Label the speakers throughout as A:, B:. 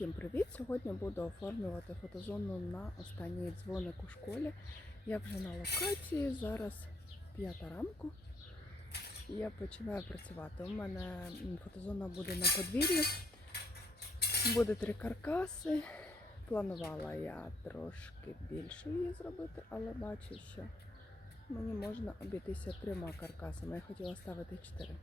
A: Всім привіт! Сьогодні буду оформлювати фотозону на останній дзвоник у школі. Я вже на локації, зараз п'ята ранку. Я починаю працювати. У мене фотозона буде на подвір'ї. Буде три каркаси. Планувала я трошки більше її зробити, але бачу, що мені можна обійтися трьома каркасами. Я хотіла ставити чотири.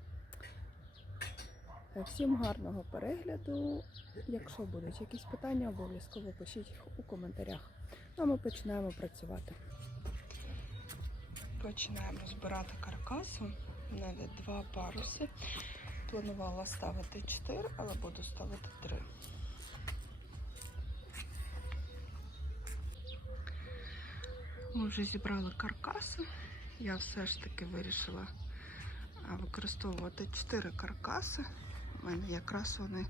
A: Е, Всім гарного перегляду. Якщо будуть якісь питання, обов'язково пишіть їх у коментарях. А ми починаємо працювати. Починаємо збирати каркасу. Мене два паруси. Планувала ставити 4, але буду ставити 3. Ми вже зібрали каркаси. Я все ж таки вирішила використовувати 4 каркаси. У мене якраз вони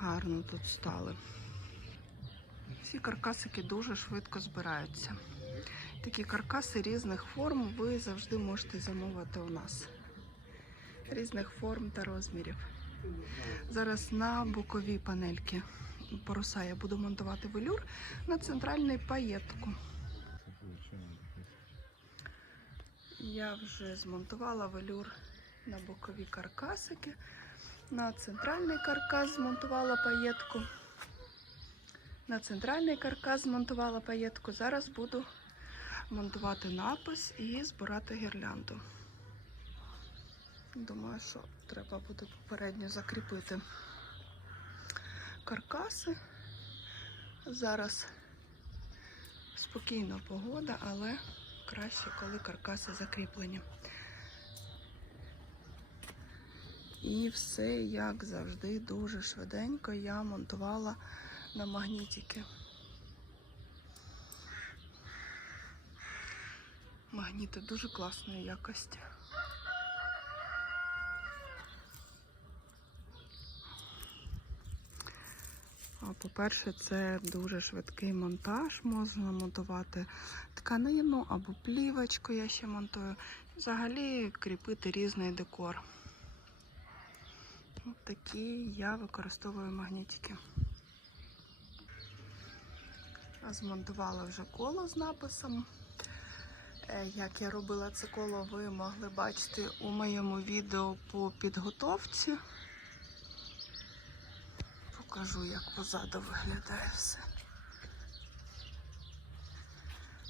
A: гарно тут стали. Всі каркасики дуже швидко збираються. Такі каркаси різних форм ви завжди можете замовити у нас. Різних форм та розмірів. Зараз на боковій панельки паруса я буду монтувати велюр на центральний паєтку. Я вже змонтувала велюр на бокові каркасики. На центральний каркас змонтувала паєтку. На центральний каркас змонтувала паєтку. Зараз буду монтувати напис і збирати гірлянду. Думаю, що треба буде попередньо закріпити каркаси. Зараз спокійна погода, але краще, коли каркаси закріплені. І все, як завжди, дуже швиденько я монтувала на магнітики. Магніти дуже класної якості. По-перше, це дуже швидкий монтаж. Можна монтувати тканину або плівочку, я ще монтую. Взагалі кріпити різний декор. Такі я використовую магнітики. Змонтувала вже коло з написом. Е, Як я робила це коло, ви могли бачити у моєму відео по підготовці. Покажу, як позаду виглядає все.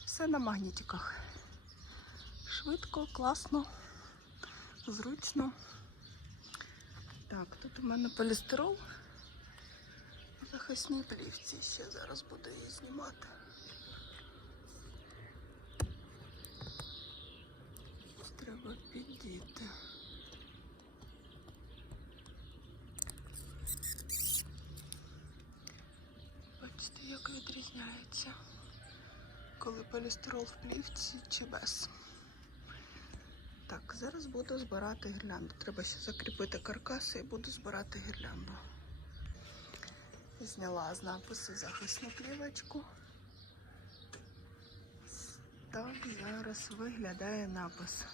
A: Все на магнітиках. Швидко, класно, зручно. Так, тут у мене полістирол захисній плівці. Ще зараз буду її знімати. Треба підійти. Бачите, як відрізняється, коли полістирол в плівці чи без. Так, зараз буду збирати гірлянду. Треба ще закріпити каркаси і буду збирати гірлянду. Зняла з напису захисну плівочку. Так зараз виглядає напис.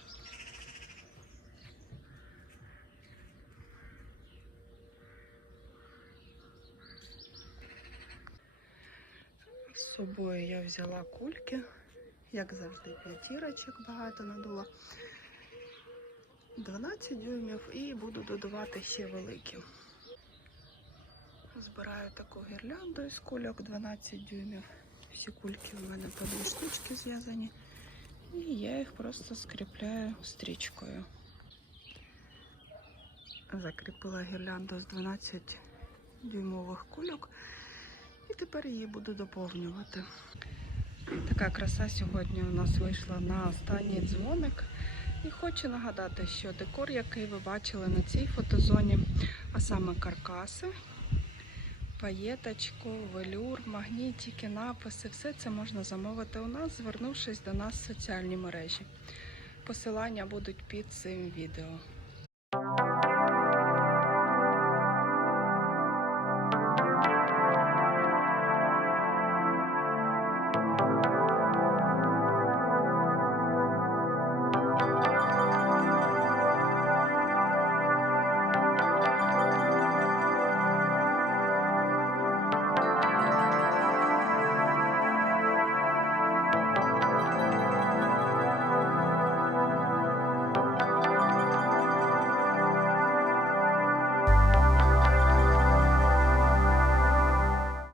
A: З собою я взяла кульки, як завжди, п'ятірочок багато надула. 12 дюймів і буду додавати ще великі. Збираю таку гірлянду із кульок 12 дюймів. Всі кульки в мене по дві штучки зв'язані. І я їх просто скріпляю стрічкою. Закріпила гірлянду з 12 дюймових кульок. І тепер її буду доповнювати. Така краса сьогодні у нас вийшла на останній дзвоник. І хочу нагадати, що декор, який ви бачили на цій фотозоні, а саме каркаси, паєточку, велюр, магнітики, написи, все це можна замовити у нас, звернувшись до нас в соціальні мережі. Посилання будуть під цим відео.